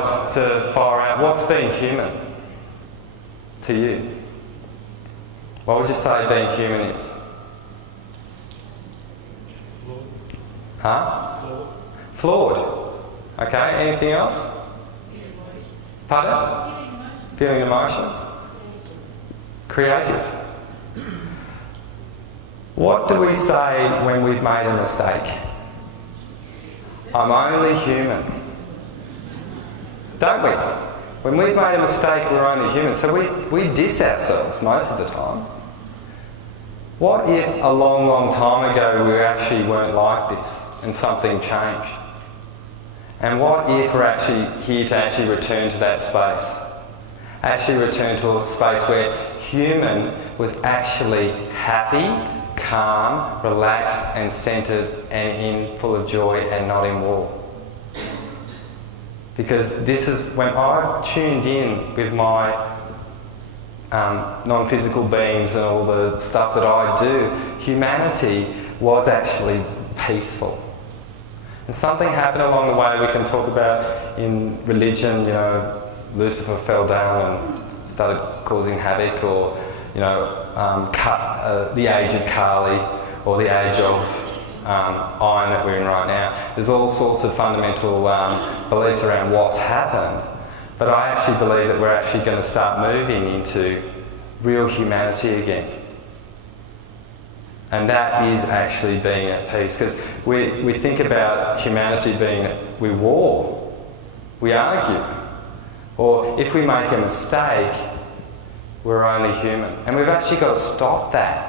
guys to fire out, what's being human to you? What would you say being human is? Huh? Flawed. Okay, anything else? Pardon? Feeling emotions. Creative. What do we say when we've made a mistake? I'm only human. Don't we? When we've made a mistake, we're only human. So we diss ourselves most of the time. What if a long, long time ago we actually weren't like this and something changed? And what if we're actually here to actually return to that space? Actually return to a space where human was actually happy, calm, relaxed and centred and in full of joy and not in war. Because this is when I've tuned in with my non-physical beings and all the stuff that I do, humanity was actually peaceful. And something happened along the way we can talk about in religion, you know, Lucifer fell down and started causing havoc, or, you know, the age of Kali, or the age of iron that we're in right now. There's all sorts of fundamental beliefs around what's happened. But I actually believe that we're actually going to start moving into real humanity again. And that is actually being at peace. Because we think about humanity being, we war, we argue. Or if we make a mistake, we're only human. And we've actually got to stop that.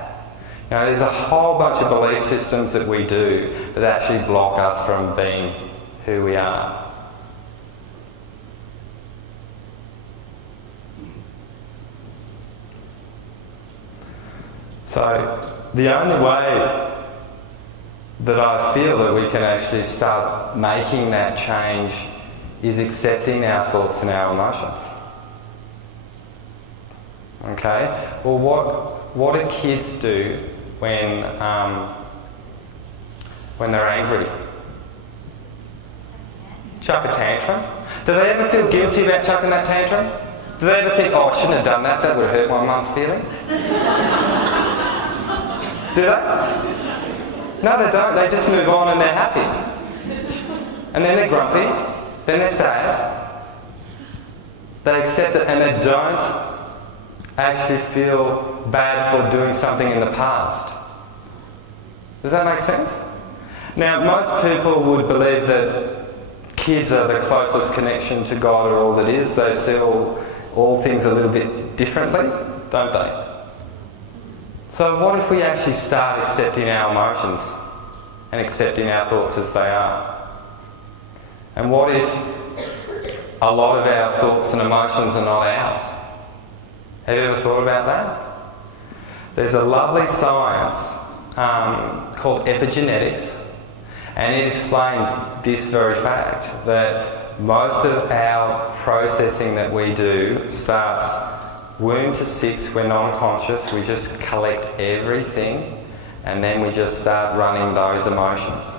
You know, there's a whole bunch of belief systems that we do that actually block us from being who we are. So the only way that I feel that we can actually start making that change is accepting our thoughts and our emotions. Okay? Well, what do kids do when they're angry? Chuck a tantrum. Do they ever feel guilty about chucking that tantrum? Do they ever think, oh, I shouldn't have done that, that would have hurt my mum's feelings? Do they? No, they don't. They just move on and they're happy. And then they're grumpy, then they're sad. They accept it and they don't actually feel bad for doing something in the past. Does that make sense? Now, most people would believe that kids are the closest connection to God or all that is. They see all things a little bit differently, don't they? So what if we actually start accepting our emotions and accepting our thoughts as they are? And what if a lot of our thoughts and emotions are not ours? Have you ever thought about that? There's a lovely science called epigenetics, and it explains this very fact, that most of our processing that we do starts womb to 6, we're non-conscious, we just collect everything and then we just start running those emotions.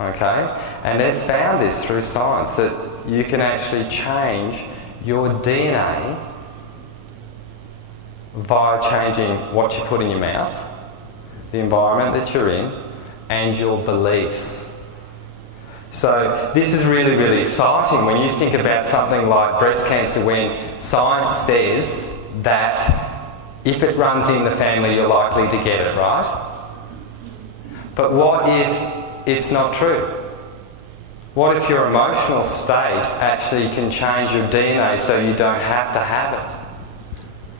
Okay? And they've found this through science, that you can actually change your DNA via changing what you put in your mouth, the environment that you're in, and your beliefs. So this is really, really exciting when you think about something like breast cancer, when science says that if it runs in the family, you're likely to get it, right? But what if it's not true? What if your emotional state actually can change your DNA so you don't have to have it?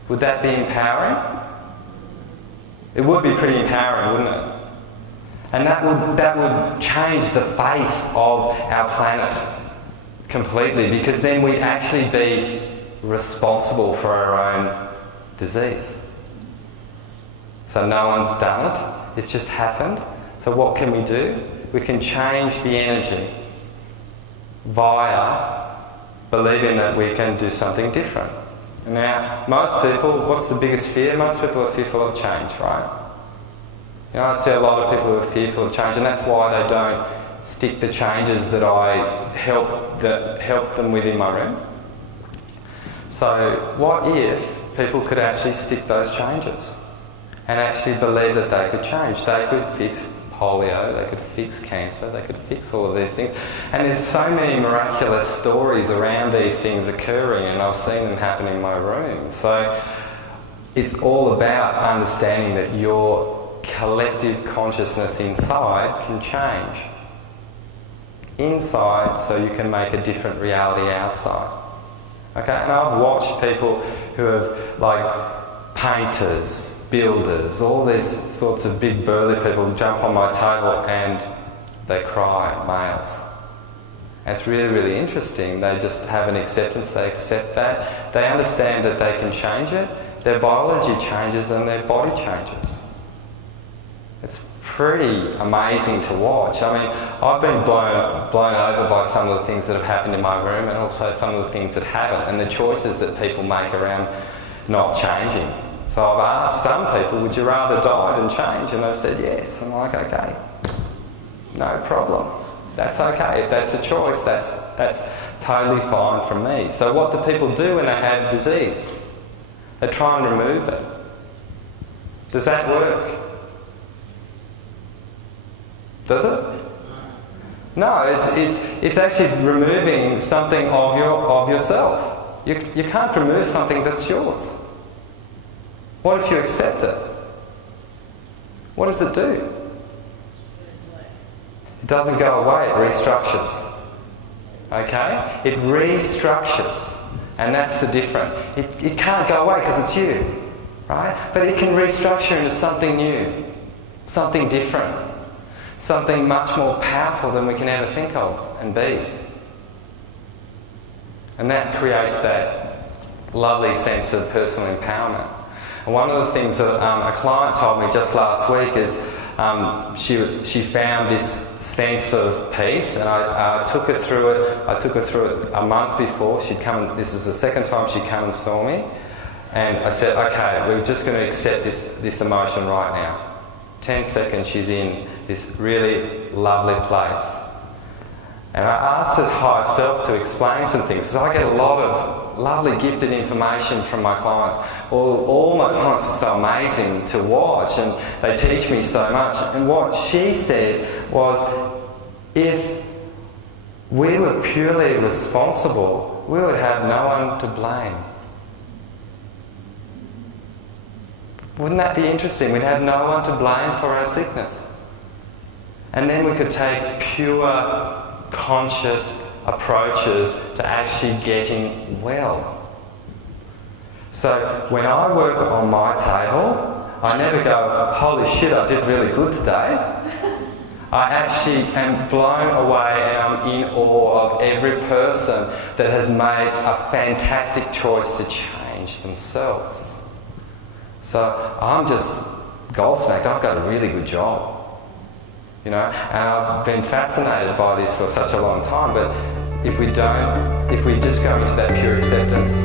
Would that be empowering? It would be pretty empowering, wouldn't it? And that would change the face of our planet completely, because then we'd actually be responsible for our own disease. So no one's done it, it's just happened. So what can we do? We can change the energy via believing that we can do something different. Now, most people, what's the biggest fear? Most people are fearful of change, right? You know, I see a lot of people who are fearful of change, and that's why they don't stick the changes that I help them with in my room. So what if people could actually stick those changes and actually believe that they could change? They could fix polio, they could fix cancer, they could fix all of these things. And there's so many miraculous stories around these things occurring, and I've seen them happen in my room. So it's all about understanding that your collective consciousness inside can change. Inside, so you can make a different reality outside. Okay, and I've watched people who have, like, painters, builders, all these sorts of big burly people jump on my table and they cry, males. And it's really, really interesting. They just have an acceptance, they accept that. They understand that they can change it. Their biology changes and their body changes. It's pretty amazing to watch. I mean, I've been blown over by some of the things that have happened in my room, and also some of the things that haven't, and the choices that people make around not changing. So I've asked some people, would you rather die than change? And they've said yes. I'm like, okay, no problem. That's okay. If that's a choice, that's totally fine from me. So what do people do when they have disease? They try and remove it. Does that work? Does it? No, it's actually removing something of yourself. You can't remove something that's yours. What if you accept it? What does it do? It doesn't go away, it restructures. Okay? It restructures. And that's the difference. It can't go away because it's you. Right? But it can restructure into something new. Something different. Something much more powerful than we can ever think of and be. And that creates that lovely sense of personal empowerment. And one of the things that a client told me just last week is she found this sense of peace, and I took her through it. I took her through it a month before. This is the second time she'd come and saw me. And I said, okay, we're just going to accept this emotion right now. 10 seconds she's in this really lovely place. And I asked her higher self to explain some things, because I get a lot of lovely gifted information from my clients. All my clients are so amazing to watch, and they teach me so much. And what she said was, if we were purely responsible, we would have no one to blame. Wouldn't that be interesting? We'd have no one to blame for our sickness. And then we could take pure, conscious approaches to actually getting well. So when I work on my table, I never go, holy shit, I did really good today. I actually am blown away, and I'm in awe of every person that has made a fantastic choice to change themselves. So I'm just gobsmacked. I've got a really good job. You know, and I've been fascinated by this for such a long time, but if we just go into that pure acceptance,